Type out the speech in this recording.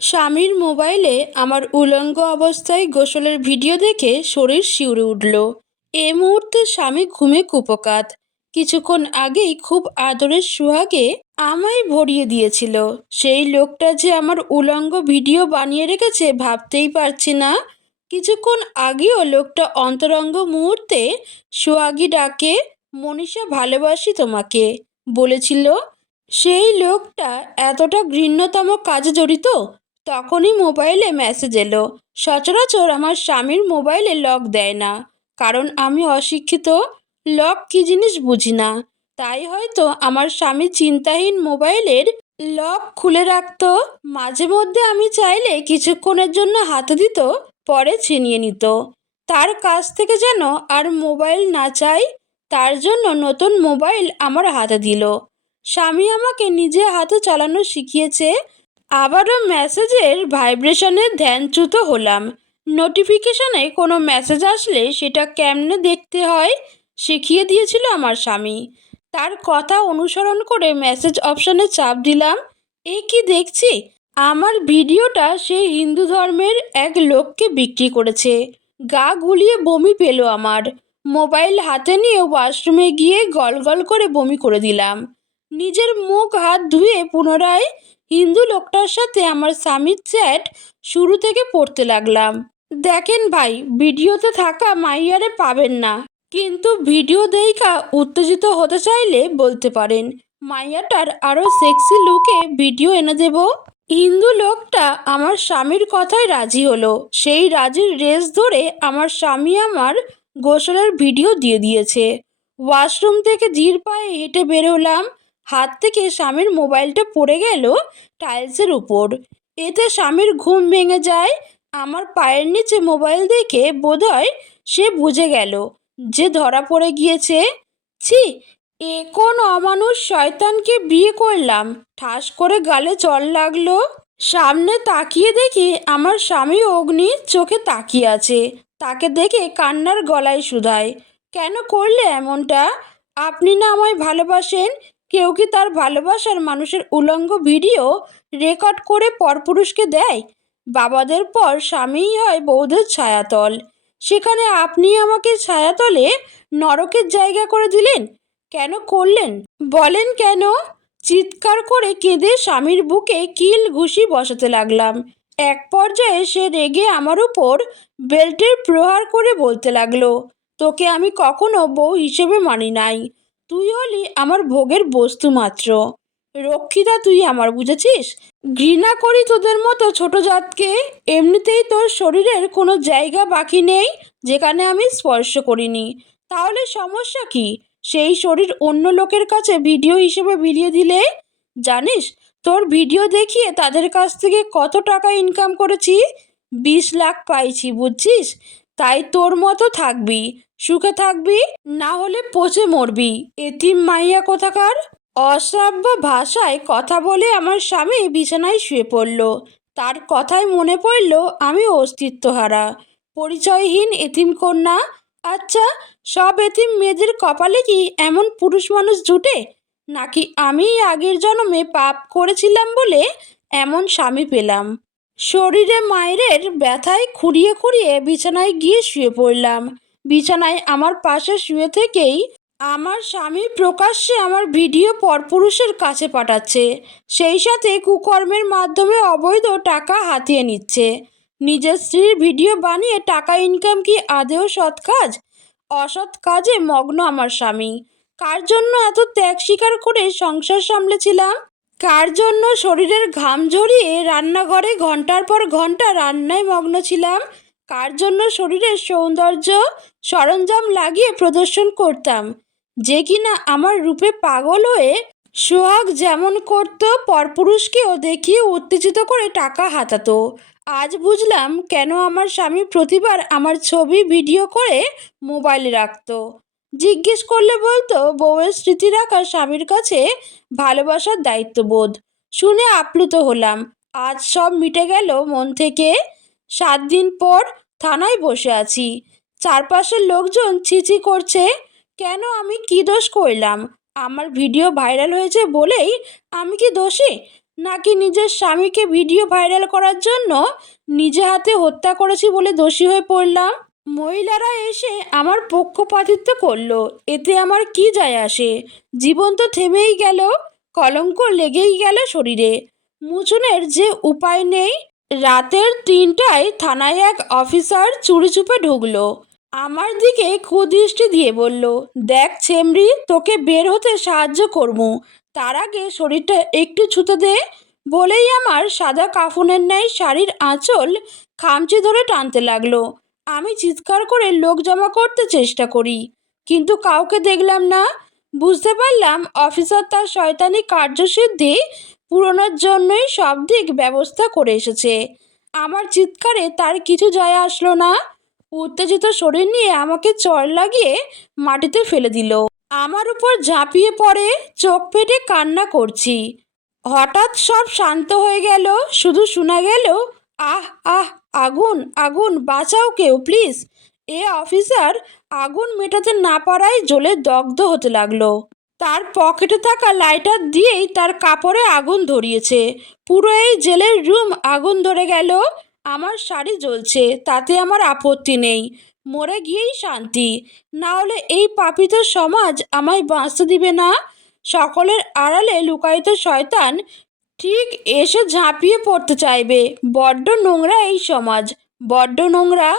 স্বামীর মোবাইলে আমার উলঙ্গ অবস্থায় গোসলের ভিডিও দেখে শরীর শিউরে উঠল। এ মুহূর্তে স্বামী ঘুমে কুপকাত। কিছুক্ষণ আগেই খুব আদরের সুহাগে আমায় ভরিয়ে দিয়েছিল। সেই লোকটা যে আমার উলঙ্গ ভিডিও বানিয়ে রেখেছে ভাবতেই পারছি না। কিছুক্ষণ আগেও লোকটা অন্তরঙ্গ মুহূর্তে সোহাগী ডাকে, মনীষা, ভালোবাসি তোমাকে। বলেছিল। সেই লোকটা এতটা ঘৃণ্যতম কাজে জড়িত? তখনই মোবাইলে মেসেজ এলো। সচরাচর আমার স্বামীর মোবাইলে লক দেয় না, কারণ আমি অশিক্ষিত। লক কী জিনিস বুঝি না। তাই হয়তো আমার স্বামী চিন্তাহীন মোবাইলের লক খুলে রাখত। মাঝে মধ্যে আমি চাইলে কিছুক্ষণের জন্য হাতে দিত, পরে ছিনিয়ে নিত। তার কাছ থেকে যেন আর মোবাইল না চাই, তার জন্য নতুন মোবাইল আমার হাতে দিল। স্বামী আমাকে নিজে হাতে চালানো শিখিয়েছে আবারও মেসেজের ভাইব্রেশনে ধ্যানচ্যুত হলাম। নোটিফিকেশনে কোনো মেসেজ আসলে সেটা কেমনে দেখতে হয় শিখিয়ে দিয়েছিল আমার স্বামী। তার কথা অনুসরণ করে মেসেজ অপশানে চাপ দিলাম। এ কি দেখছি? আমার ভিডিওটা সে হিন্দু ধর্মের এক লোককে বিক্রি করেছে। গা গুলিয়ে বমি পেল আমার। মোবাইল হাতে নিয়ে ওয়াশরুমে গিয়ে গলগল করে বমি করে দিলাম। নিজের মুখ হাত ধুয়ে পুনরায় হিন্দু লোকটার সাথে আমার স্বামীর চ্যাট শুরু থেকে পড়তে লাগলাম। দেখেন ভাই, ভিডিওতে থাকা মাইয়ারে পাবেন না। কিন্তু ভিডিও দেইকা উত্তেজিত হতে চাইলে বলতে পারেন, মাইয়াটার আরও সেক্সি লুকে ভিডিও এনে দেব? হিন্দু লোকটা আমার স্বামীর কথায় রাজি হলো। সেই রাজির রেস ধরে আমার স্বামী আমার গোসলের ভিডিও দিয়ে দিয়েছে। ওয়াশরুম থেকে জির পায়ে হেঁটে বেরোলাম হাত থেকে স্বামীর মোবাইলটা পড়ে গেল টাইলসের উপর। এতে স্বামীর ঘুম ভেঙে যায়। আমার পায়ের নিচে মোবাইল দেখে বোধহয় সে বুঝে গেল যে ধরা পড়ে গিয়েছে। ছি, এ কোন অমানুষ শয়তানকে বিয়ে করলাম? ঠাস করে গালে জল লাগল। সামনে তাকিয়ে দেখি আমার স্বামী অগ্নি চোখে তাকিয়ে আছে। তাকে দেখে কান্নার গলায় শুধায়। কেন করলে এমনটা? আপনি না আমায় ভালোবাসেন? কেউ কি তার ভালোবাসার মানুষের উলঙ্গ ভিডিও রেকর্ড করে পরপুরুষকে দেয়? বাবাদের পর স্বামীই হয় বৌদের ছায়াতল। সেখানে আপনি আমাকে ছায়াতলে নরকের জায়গা করে দিলেন? কেন করলেন? বলেন কেন? চিৎকার করে কেঁদে স্বামীর বুকে কিল ঘুষি বসাতে লাগলাম। এক পর্যায়ে সে রেগে আমার উপর বেল্টের প্রহার করে বলতে লাগল, তোকে আমি কখনো বউ হিসেবে মানি নাই। তুই হলি আমার ভোগের বস্তু মাত্র। রক্ষিতা, তুই আমার বুঝেছিস? ঘৃণা করি তোদের মতো ছোট জাতকে, এমনিতেই তোর শরীরের কোনো জায়গা বাকি নেই যেখানে আমি স্পর্শ করিনি। তাহলে সমস্যা কি? সেই শরীর অন্য লোকের কাছে ভিডিও হিসেবে বিলিয়ে দিলে? জানিস, তোর ভিডিও দেখিয়ে তাদের কাছ থেকে কত টাকা ইনকাম করেছি? বিশ লাখ পাইছি, বুঝছিস? তাই তোর মতো থাকবি। সুখে থাকবি, না হলে পচে মরবি। এতিম মাইয়া কোথাকার? অশ্রাব্য ভাষায় কথা বলে আমার স্বামী বিছানায় শুয়ে পড়ল। তার কথায় মনে পড়ল, আমি অস্তিত্বহারা। পরিচয়হীন এতিম কন্যা? আচ্ছা সব এতিম মেয়েদের কপালে কি এমন পুরুষ মানুষ জুটে? নাকি আমি আগের জন্মে পাপ করেছিলাম বলে এমন স্বামী পেলাম? শরীরে মায়ের ব্যথায় খুঁড়িয়ে খুঁড়িয়ে বিছানায় গিয়ে শুয়ে পড়লাম। বিছানায় আমার পাশে শুয়ে থেকেই আমার স্বামী প্রকাশ্যে আমার ভিডিও পরপুরুষের কাছে পাঠাচ্ছে। সেই সাথে কুকর্মের মাধ্যমে অবৈধ টাকা হাতিয়ে নিচ্ছে। নিজের স্ত্রীর ভিডিও বানিয়ে টাকা ইনকাম কি আদেও সৎ কাজ? অসৎ কাজে মগ্ন আমার স্বামী। কার জন্য এত ত্যাগ স্বীকার করে সংসার সামলেছিলাম? কার জন্য শরীরের ঘাম ঝরিয়ে রান্নাঘরে ঘণ্টার পর ঘণ্টা রান্নায় মগ্ন ছিলাম? কার জন্য শরীরের সৌন্দর্য সরঞ্জাম লাগিয়ে প্রদর্শন করতাম? যে কিনা আমার রূপে পাগল হয়ে সোহাগ যেমন করত, পরপুরুষকেও দেখিয়ে উত্তেজিত করে টাকা হাতাতো। আজ বুঝলাম কেন আমার স্বামী প্রতিবার আমার ছবি ভিডিও করে মোবাইলে রাখতো। জিজ্ঞেস করলে বলতো, বউয়ের স্মৃতি রাখা স্বামীর কাছে ভালোবাসার দায়িত্ববোধ। শুনে আপ্লুত হলাম। আজ সব মিটে গেল মন থেকে। সাত দিন পর থানায় বসে আছি। চারপাশের লোকজন ছিছি করছে, কেন আমি কি দোষ করলাম? আমার ভিডিও ভাইরাল হয়েছে বলেই আমি কি দোষী? নাকি নিজের স্বামীকে ভিডিও ভাইরাল করার জন্য নিজে হাতে হত্যা করেছি বলে দোষী হয়ে পড়লাম? মহিলারা এসে আমার পক্ষপাতিত্ব করল, এতে আমার কি যায় আসে? জীবন তো থেমেই গেল, কলঙ্ক লেগেই গেল শরীরে। মুচুনের যে উপায় নেই রাতের তিনটায় থানায় এক অফিসার চুরি চুপে ঢুকলো। আমার দিকে কুদৃষ্টি দিয়ে বলল, দেখ ছেমরি, তোকে বের হতে সাহায্য করব। তার আগে শরীরটা একটু ছুতে দে। বলেই আমার সাদা কাফনের ন্যায় শাড়ির আঁচল খামচে ধরে টানতে লাগল। আমি চিৎকার করে লোক জমা করতে চেষ্টা করি, কিন্তু কাউকে দেখলাম না। বুঝতে পারলাম অফিসার তার শয়তানি কার্যসিদ্ধি পূরণের জন্যই সব দিক ব্যবস্থা করে এসেছে। আমার চিৎকারে তার কিছু যায় আসলো না। উত্তেজিত শরীর নিয়ে আমাকে চড় লাগিয়ে মাটিতে ফেলে দিল। আমার উপর ঝাঁপিয়ে পড়ে চোখ ফেটে কান্না করছি। হঠাৎ সব শান্ত হয়ে গেল, শুধু শোনা গেল, আহ আহ, আগুন আগুন, বাঁচাও কেউ, প্লিজ। এ অফিসার আগুন মেটাতে না পারায় জ্বলে দগ্ধ হতে লাগল। তার পকেটে থাকা লাইটার দিয়েই তার কাপড়ে আগুন ধরিয়েছে। পুরো এই জেলের রুম আগুন ধরে গেল। আমার শাড়ি জ্বলছে, তাতে আমার আপত্তি নেই। মরে গিয়েই শান্তি। না হলে এই পাপিত সমাজ আমায় বাঁচতে দিবে না। সকলের আড়ালে লুকায়িত শয়তান ঠিক এসে ঝাঁপিয়ে পড়তে চাইবে। বড্ড নোংরা এই সমাজ। বড্ড নোংরা।